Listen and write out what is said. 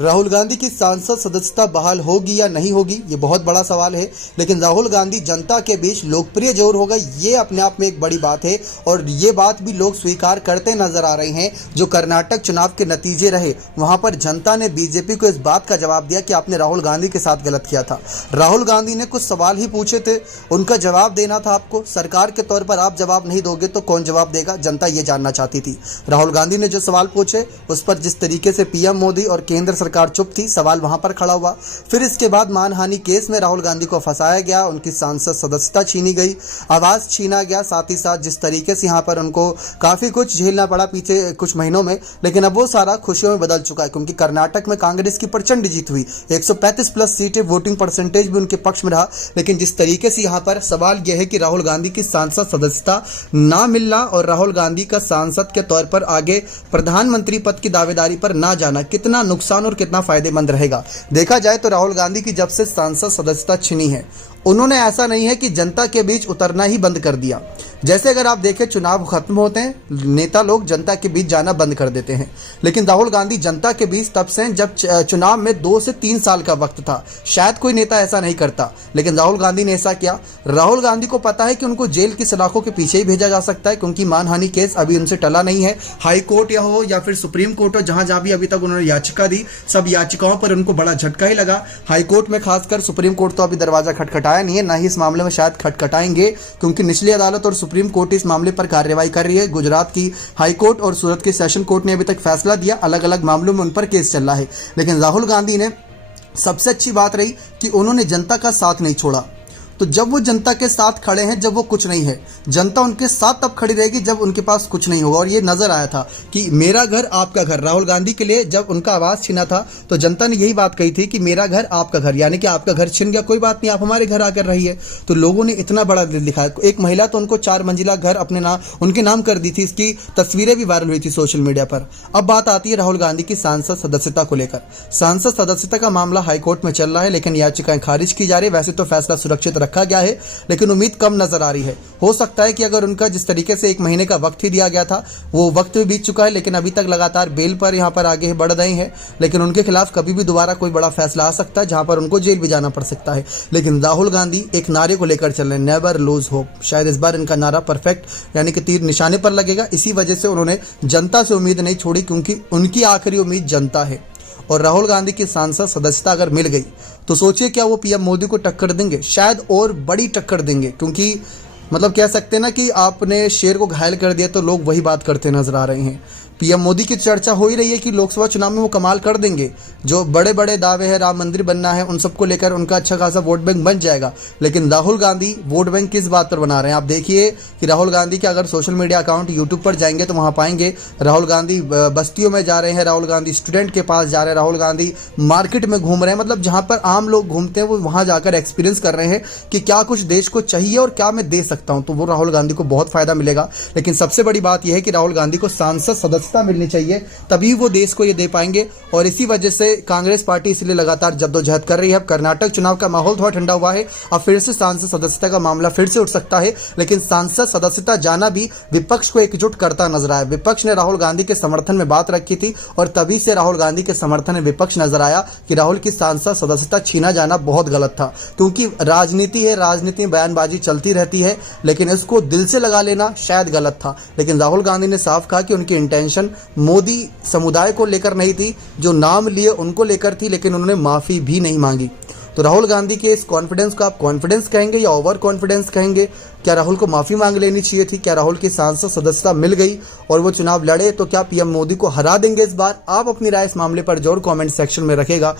राहुल गांधी की सांसद सदस्यता बहाल होगी या नहीं होगी, ये बहुत बड़ा सवाल है। लेकिन राहुल गांधी जनता के बीच लोकप्रिय जरूर होगा, ये अपने आप में एक बड़ी बात है और ये बात भी लोग स्वीकार करते नजर आ रहे हैं। जो कर्नाटक चुनाव के नतीजे रहे, वहां पर जनता ने बीजेपी को इस बात का जवाब दिया कि आपने राहुल गांधी के साथ गलत किया था। राहुल गांधी ने कुछ सवाल ही पूछे थे, उनका जवाब देना था आपको। सरकार के तौर पर आप जवाब नहीं दोगे तो कौन जवाब देगा, जनता ये जानना चाहती थी। राहुल गांधी ने जो सवाल पूछे उस पर जिस तरीके से पीएम मोदी और केंद्र सरकार चुप थी, सवाल वहां पर खड़ा हुआ। फिर इसके बाद मानहानि केस में राहुल गांधी को फंसाया गया, उनकी सांसद सदस्यता छीनी गई, आवाज छीना गया, साथ ही साथ जिस तरीके से यहां पर उनको काफी कुछ झेलना पड़ा पीछे कुछ महीनों में। लेकिन अब वो सारा खुशियों में बदल चुका है, क्योंकि कर्नाटक में कांग्रेस की प्रचंड जीत हुई, 135 प्लस सीटें, वोटिंग परसेंटेज भी उनके पक्ष में रहा। लेकिन जिस तरीके से यहां पर सवाल यह है कि राहुल गांधी की सांसद सदस्यता ना मिलना और राहुल गांधी का सांसद के तौर पर आगे प्रधानमंत्री पद की दावेदारी पर ना जाना कितना नुकसान और कितना फायदेमंद रहेगा। देखा जाए तो राहुल गांधी की जब से सांसद सदस्यता छिनी है, उन्होंने ऐसा नहीं है कि जनता के बीच उतरना ही बंद कर दिया। जैसे अगर आप देखें, चुनाव खत्म होते हैं, नेता लोग जनता के बीच जाना बंद कर देते हैं। लेकिन राहुल गांधी जनता के बीच तब से जब चुनाव में 2 से 3 साल का वक्त था। शायद कोई नेता ऐसा नहीं करता, लेकिन राहुल गांधी ने ऐसा किया। राहुल गांधी को पता है कि उनको जेल की सलाखों के पीछे ही भेजा जा सकता है, क्योंकि मानहानि केस अभी उनसे टला नहीं है। हाई कोर्ट या फिर सुप्रीम कोर्ट हो, जहां जहां भी अभी तक उन्होंने याचिका दी, सब याचिकाओं पर उनको बड़ा झटका ही लगा। हाई कोर्ट में खासकर, सुप्रीम कोर्ट तो अभी दरवाजा खटखटाया नहीं है, ना ही इस मामले में शायद खटखटाएंगे, क्योंकि निचली अदालत और सुप्रीम कोर्ट इस मामले पर कार्रवाई कर रही है। गुजरात की हाई कोर्ट और सूरत के सेशन कोर्ट ने अभी तक फैसला दिया, अलग अलग मामलों में उन पर केस चल रहा है। लेकिन राहुल गांधी ने, सबसे अच्छी बात रही कि उन्होंने जनता का साथ नहीं छोड़ा। तो जब वो जनता के साथ खड़े हैं, जब वो कुछ नहीं है, जनता उनके साथ तब खड़ी रहेगी जब उनके पास कुछ नहीं होगा। और ये नजर आया था कि मेरा घर आपका घर, राहुल गांधी के लिए जब उनका आवाज छीना था तो जनता ने यही बात कही थी कि मेरा घर आपका घर, यानी कि आपका घर छिन गया, कोई बात नहीं, आप हमारे घर आकर रहिए। तो लोगों ने इतना बड़ा दिल दिखाया। एक महिला तो उनको 4 मंजिला घर अपने उनके नाम कर दी थी, इसकी तस्वीरें भी वायरल हुई थी सोशल मीडिया पर। अब बात आती है राहुल गांधी की सांसद सदस्यता को लेकर। सांसद सदस्यता का मामला हाईकोर्ट में चल रहा है, लेकिन याचिकाएं खारिज की जा रही है। वैसे तो फैसला सुरक्षित रखा गया है, लेकिन उम्मीद कम नजर आ रही है। हो सकता है कि अगर उनका जिस तरीके से 1 महीने का वक्त ही दिया गया था, वो वक्त भी बीत चुका है, लेकिन अभी तक लगातार बेल पर यहां पर आगे बढ़ रहे हैं। लेकिन उनके खिलाफ कभी भी दोबारा कोई बड़ा फैसला आ सकता है, जहां पर उनको जेल भी जाना पड़ सकता है। लेकिन राहुल गांधी एक नारे को लेकर चल रहे हैं, नेवर लूज होप। शायद इस बार इनका नारा परफेक्ट, यानी कि तीर निशाने पर लगेगा। इसी वजह से उन्होंने जनता से उम्मीद नहीं छोड़ी, क्योंकि उनकी आखिरी उम्मीद जनता है। और राहुल गांधी की सांसद सदस्यता अगर मिल गई तो सोचिए क्या वो पीएम मोदी को टक्कर देंगे, शायद और बड़ी टक्कर देंगे। क्योंकि मतलब कह सकते हैं ना कि आपने शेर को घायल कर दिया, तो लोग वही बात करते नजर आ रहे हैं। पीएम मोदी की चर्चा हो ही रही है कि लोकसभा चुनाव में वो कमाल कर देंगे। जो बड़े बड़े दावे हैं, राम मंदिर बनना है, उन सबको लेकर उनका अच्छा खासा वोट बैंक बन जाएगा। लेकिन राहुल गांधी वोट बैंक किस बात पर बना रहे हैं? आप देखिए कि राहुल गांधी के अगर सोशल मीडिया अकाउंट यूट्यूब पर जाएंगे तो वहां पाएंगे राहुल गांधी बस्तियों में जा रहे हैं, राहुल गांधी स्टूडेंट के पास जा रहे हैं, राहुल गांधी मार्केट में घूम रहे हैं। मतलब जहां पर आम लोग घूमते हैं, वो वहां जाकर एक्सपीरियंस कर रहे हैं कि क्या कुछ देश को चाहिए और क्या मैं दे सकता हूं। तो वो राहुल गांधी को बहुत फायदा मिलेगा। लेकिन सबसे बड़ी बात यह है कि राहुल गांधी को सांसद सदस्यता मिलनी चाहिए, तभी वो देश को ये दे पाएंगे। और इसी वजह से कांग्रेस पार्टी इसलिए लगातार जद्दोजहद कर रही है। अब कर्नाटक चुनाव का माहौल थोड़ा ठंडा हुआ है, अब फिर से सांसद सदस्यता का मामला फिर से उठ सकता है। लेकिन सांसद सदस्यता जाना भी विपक्ष को एकजुट करता नजर आया। विपक्ष ने राहुल गांधी के समर्थन में बात रखी थी और तभी से राहुल गांधी के समर्थन में विपक्ष नजर आया कि राहुल की सांसद सदस्यता छीना जाना बहुत गलत था। क्योंकि राजनीति है, राजनीति में बयानबाजी चलती रहती है, लेकिन इसको दिल से लगा लेना शायद गलत था। लेकिन राहुल गांधी ने साफ कहा कि उनकी इंटेंशन मोदी समुदाय को लेकर नहीं थी, जो नाम लिए उनको लेकर थी, लेकिन उन्होंने माफी भी नहीं मांगी। तो राहुल गांधी के इस कॉन्फिडेंस को आप कॉन्फिडेंस कहेंगे या ओवर कॉन्फिडेंस कहेंगे? क्या राहुल को माफी मांग लेनी चाहिए थी? क्या राहुल की सांसद सदस्यता मिल गई और वो चुनाव लड़े तो क्या पीएम मोदी को हरा देंगे इस बार? आप अपनी राय इस मामले पर जरूर कमेंट सेक्शन में रखेगा।